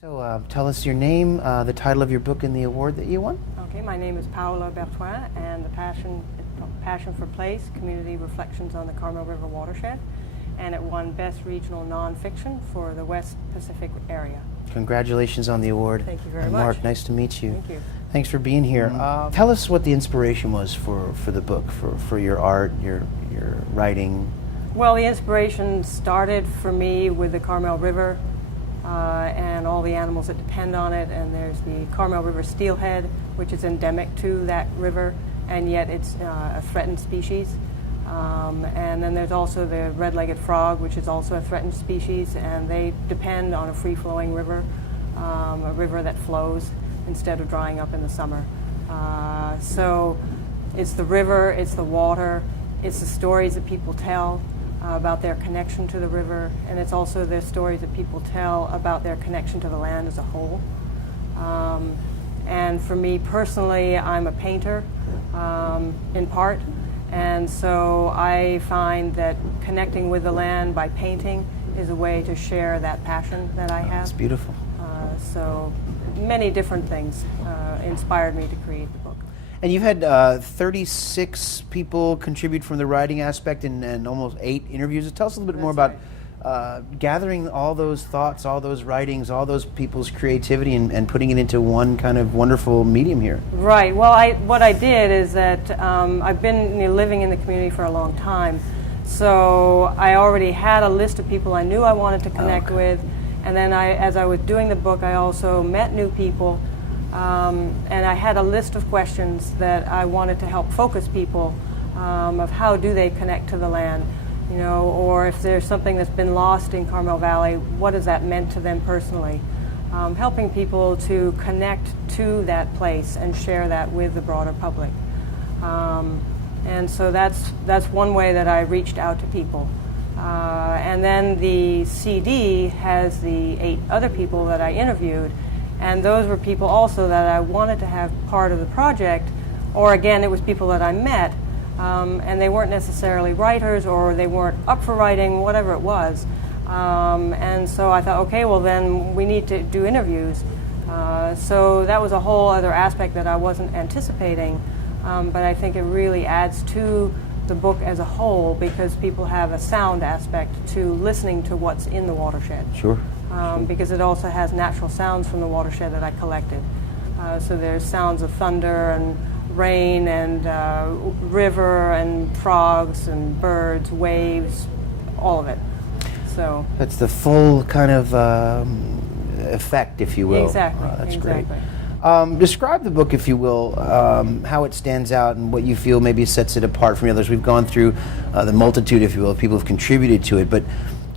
So tell us your name, the title of your book, and the award that you won. Okay, my name is Paola Berthoin, and the Passion for Place, Community Reflections on the Carmel River Watershed, and it won Best Regional Nonfiction for the West Pacific area. Congratulations on the award. Thank you very and much. Mark, nice to meet you. Thank you. Thanks for being here. Tell us what the inspiration was for the book, for your art, your writing. Well, the inspiration started for me with the Carmel River and all the animals that depend on it, and there's the Carmel River steelhead, which is endemic to that river, and yet it's a threatened species. And then there's also the red-legged frog, which is also a threatened species, and they depend on a free-flowing river, a river that flows instead of drying up in the summer. So it's the river, it's the water, it's the stories that people tell about their connection to the river, and it's also the stories that people tell about their connection to the land as a whole. And for me personally, I'm a painter in part, and so I find that connecting with the land by painting is a way to share that passion that I have. It's beautiful. So many different things inspired me to create the book. And you've had 36 people contribute from the writing aspect and almost 8 interviews. Tell us a little bit more about gathering all those thoughts, all those writings, all those people's creativity and putting it into one kind of wonderful medium here. Right. Well, what I did is that I've been living in the community for a long time, so I already had a list of people I knew I wanted to connect with, and then as I was doing the book, I also met new people. And I had a list of questions that I wanted to help focus people of how do they connect to the land, or if there's something that's been lost in Carmel Valley, what has that meant to them personally? Helping people to connect to that place and share that with the broader public. And so that's one way that I reached out to people. And then the CD has the 8 other people that I interviewed. And those were people also that I wanted to have part of the project, or again, it was people that I met, and they weren't necessarily writers, or they weren't up for writing, whatever it was. And so I thought, okay, well then we need to do interviews. So that was a whole other aspect that I wasn't anticipating, but I think it really adds to the book as a whole because people have a sound aspect to listening to what's in the watershed. Sure. Because it also has natural sounds from the watershed that I collected. So there's sounds of thunder and rain and river and frogs and birds, waves, all of it. So that's the full kind of effect, if you will. Exactly. That's exactly. great. Describe the book, if you will, how it stands out and what you feel maybe sets it apart from the others. We've gone through the multitude, if you will, of people who have contributed to it, but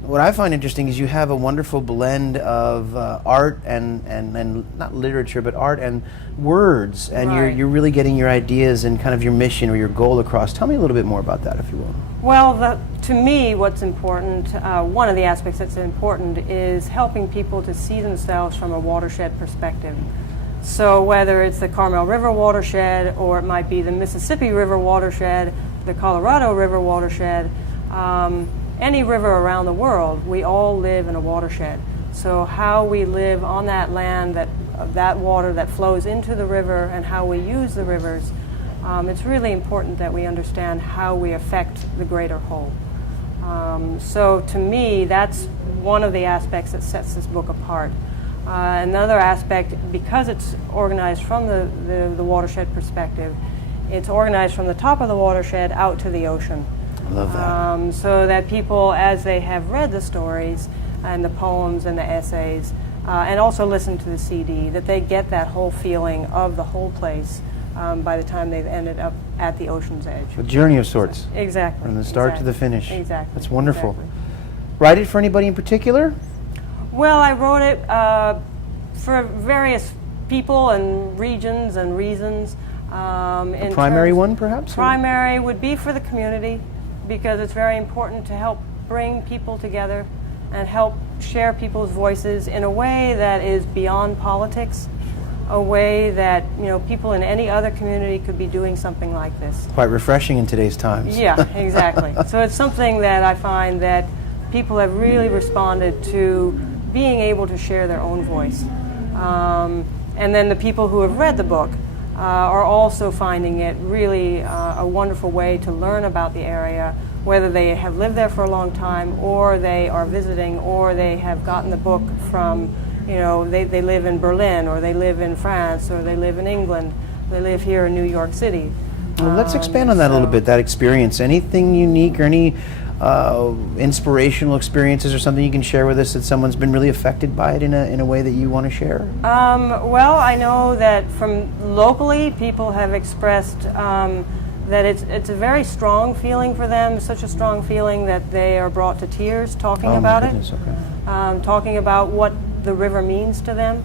what I find interesting is you have a wonderful blend of art and not literature, but art and words, and right. you're really getting your ideas and kind of your mission or your goal across. Tell me a little bit more about that, if you will. Well, to me, what's important, one of the aspects that's important is helping people to see themselves from a watershed perspective. So whether it's the Carmel River watershed, or it might be the Mississippi River watershed, the Colorado River watershed, any river around the world, we all live in a watershed. So how we live on that land, that water that flows into the river, and how we use the rivers, it's really important that we understand how we affect the greater whole. So to me, that's one of the aspects that sets this book apart. Another aspect, because it's organized from the watershed perspective, it's organized from the top of the watershed out to the ocean. Love that. So that people, as they have read the stories and the poems and the essays, and also listen to the CD, that they get that whole feeling of the whole place by the time they've ended up at the ocean's edge. A journey of sorts. Exactly. From the start to the finish. Exactly. That's wonderful. Exactly. Write it for anybody in particular? Well, I wrote it for various people and regions and reasons. A primary one, perhaps? Primary would be for the community, because it's very important to help bring people together and help share people's voices in a way that is beyond politics, a way that people in any other community could be doing something like this. Quite refreshing in today's times. Yeah, exactly. So it's something that I find that people have really responded to being able to share their own voice. And then the people who have read the book are also finding it really a wonderful way to learn about the area, whether they have lived there for a long time or they are visiting or they have gotten the book from, they live in Berlin or they live in France or they live in England, they live here in New York City. Well, let's expand on that a little bit, that experience. Anything unique or any inspirational experiences or something you can share with us that someone's been really affected by it in a way that you want to share? Well, I know that from locally, people have expressed that it's a very strong feeling for them, such a strong feeling that they are brought to tears talking about it, talking about what the river means to them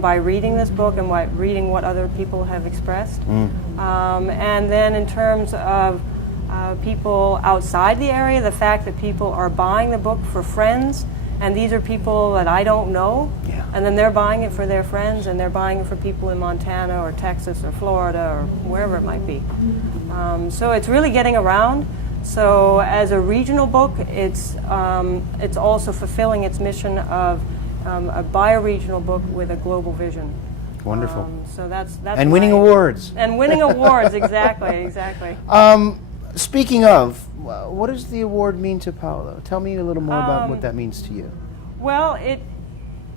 by reading this book and reading what other people have expressed. And then in terms of people outside the area, the fact that people are buying the book for friends, and these are people that I don't know, and then they're buying it for their friends, and they're buying it for people in Montana or Texas or Florida or wherever it might be. So it's really getting around. So as a regional book, it's also fulfilling its mission of a bioregional book with a global vision. Wonderful. So that's and winning awards. And winning awards, exactly. Speaking of, what does the award mean to Paola? Tell me a little more about what that means to you. Well,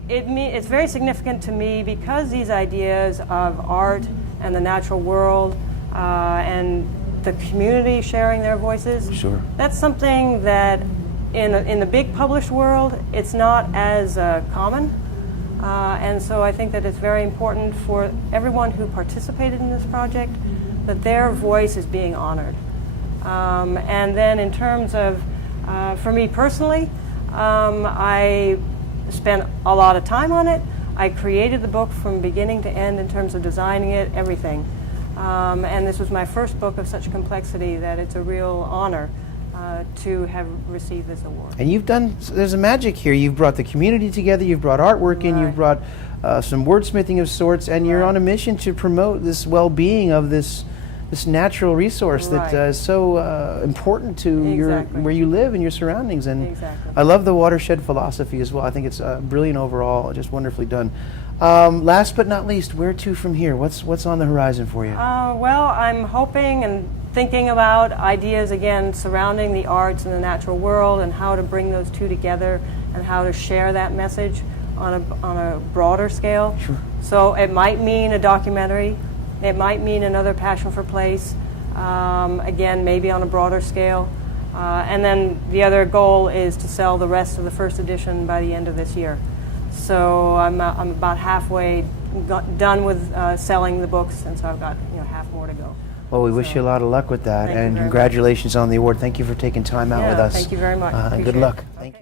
it's very significant to me because these ideas of art and the natural world and the community sharing their voices. Sure. That's something that in the big published world, it's not as common. And so I think that it's very important for everyone who participated in this project that their voice is being honored. And then in terms of, for me personally, I spent a lot of time on it. I created the book from beginning to end in terms of designing it, everything. And this was my first book of such complexity that it's a real honor to have received this award. And there's a magic here. You've brought the community together, you've brought artwork in, you've brought some wordsmithing of sorts, and you're on a mission to promote this well-being of this natural resource that is so important to where you live and your surroundings. And I love the watershed philosophy as well. I think it's brilliant overall, just wonderfully done. Last but not least, where to from here? What's on the horizon for you? Well, I'm hoping and thinking about ideas again surrounding the arts and the natural world and how to bring those two together and how to share that message on a broader scale. Sure. So it might mean a documentary. It might mean another Passion for Place, again, maybe on a broader scale. And then the other goal is to sell the rest of the first edition by the end of this year. So I'm about halfway done with selling the books, and so I've got half more to go. Well, we wish you a lot of luck with that, and congratulations on the award. Thank you for taking time out with us. Thank you very much. Good luck. Thank you.